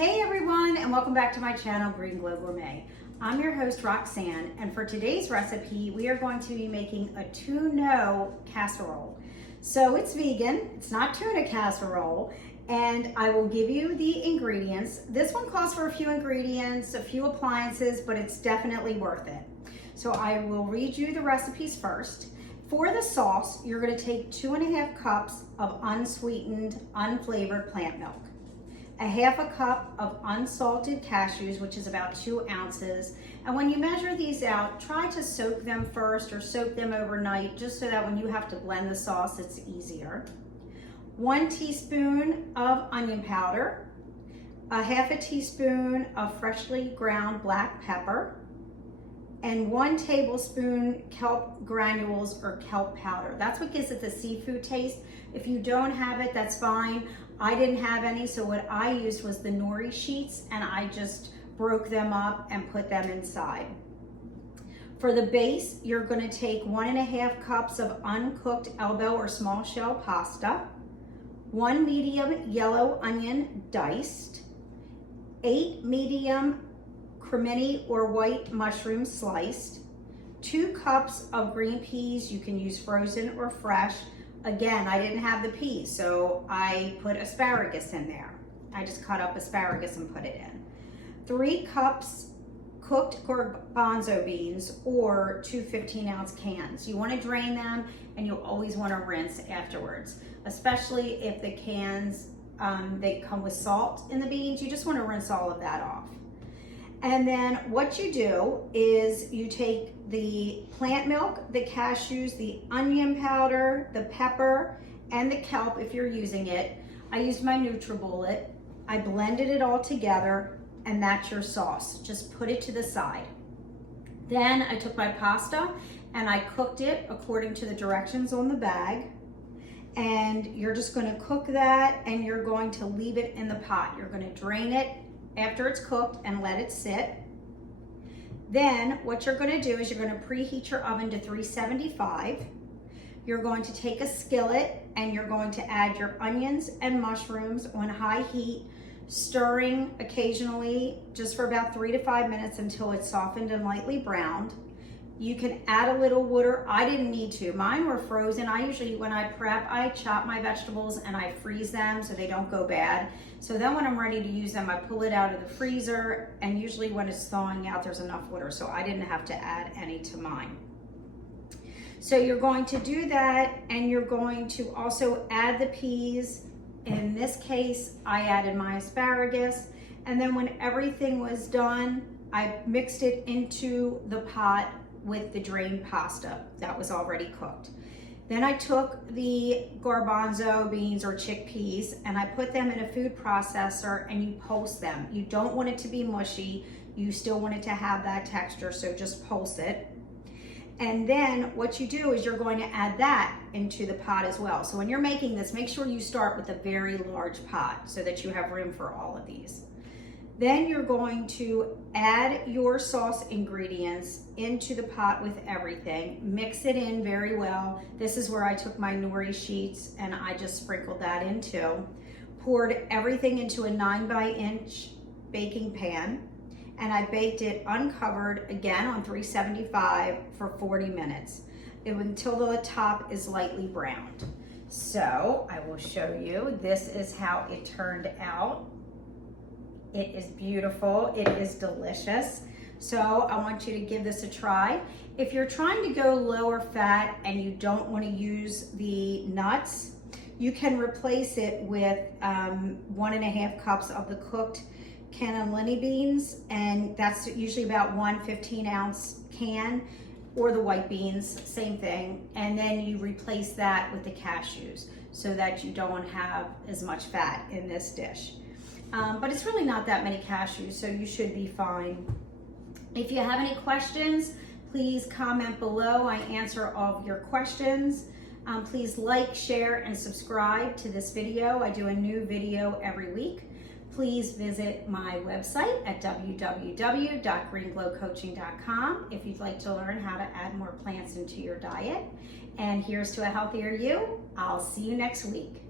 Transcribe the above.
Hey everyone, and welcome back to my channel, Green Glow Gourmet. I'm your host, Roxanne, and for today's recipe, we are going to be making a Tuno casserole. So it's vegan, it's not tuna casserole, and I will give you the ingredients. This one calls for a few ingredients, a few appliances, but it's definitely worth it. So I will read you the recipes first. For the sauce, you're going to take 2.5 cups of unsweetened, unflavored plant milk, a half a cup of unsalted cashews, which is about 2 ounces. And when you measure these out, try to soak them first or soak them overnight, just so that when you have to blend the sauce, it's easier. 1 teaspoon of onion powder, a half a teaspoon of freshly ground black pepper, and 1 tablespoon kelp granules or kelp powder. That's what gives it the seafood taste. If you don't have it, that's fine. I didn't have any, so what I used was the nori sheets, and I just broke them up and put them inside. For the base, you're going to take 1.5 cups of uncooked elbow or small shell pasta, 1 medium yellow onion diced, 8 medium cremini or white mushrooms sliced, 2 cups of green peas. You can use frozen or fresh. Again, I didn't have the peas, so I put asparagus in there. I just cut up asparagus and put it in. 3 cups cooked garbanzo beans or 2 15-ounce cans. You want to drain them, and you always want to rinse afterwards, especially if the cans, they come with salt in the beans. You just want to rinse all of that off. And then what you do is you take the plant milk, the cashews, the onion powder, the pepper, and the kelp if you're using it. I used my NutriBullet. I blended it all together, and that's your sauce. Just put it to the side. Then I took my pasta and I cooked it according to the directions on the bag. And you're just going to cook that, and you're going to leave it in the pot. You're going to drain it after it's cooked and let it sit. Then what you're going to do is you're going to preheat your oven to 375. You're going to take a skillet and you're going to add your onions and mushrooms on high heat, stirring occasionally just for about 3 to 5 minutes until it's softened and lightly browned. You can add a little water. I didn't need to. Mine were frozen. I usually, when I prep, I chop my vegetables and I freeze them so they don't go bad. So then when I'm ready to use them, I pull it out of the freezer, and usually when it's thawing out, there's enough water, so I didn't have to add any to mine. So you're going to do that, and you're going to also add the peas. In this case, I added my asparagus, and then when everything was done, I mixed it into the pot with the drained pasta that was already cooked. Then I took the garbanzo beans or chickpeas and I put them in a food processor, and you pulse them. You don't want it to be mushy. You still want it to have that texture, so just pulse it. And then what you do is you're going to add that into the pot as well. So when you're making this, make sure you start with a very large pot so that you have room for all of these. Then you're going to add your sauce ingredients into the pot with everything. Mix it in very well. This is where I took my nori sheets and I just sprinkled that in too. Poured everything into a 9-by-inch baking pan, and I baked it uncovered again on 375 for 40 minutes until the top is lightly browned. So I will show you. This is how it turned out. It is beautiful, it is delicious. So I want you to give this a try. If you're trying to go lower fat and you don't want to use the nuts, you can replace it with 1.5 cups of the cooked cannellini beans, and that's usually about 1 15-ounce can, or the white beans, same thing. And then you replace that with the cashews so that you don't have as much fat in this dish. But it's really not that many cashews, so you should be fine. If you have any questions, please comment below. I answer all of your questions. Please like, share, and subscribe to this video. I do a new video every week. Please visit my website at www.greenglowcoaching.com if you'd like to learn how to add more plants into your diet. And here's to a healthier you. I'll see you next week.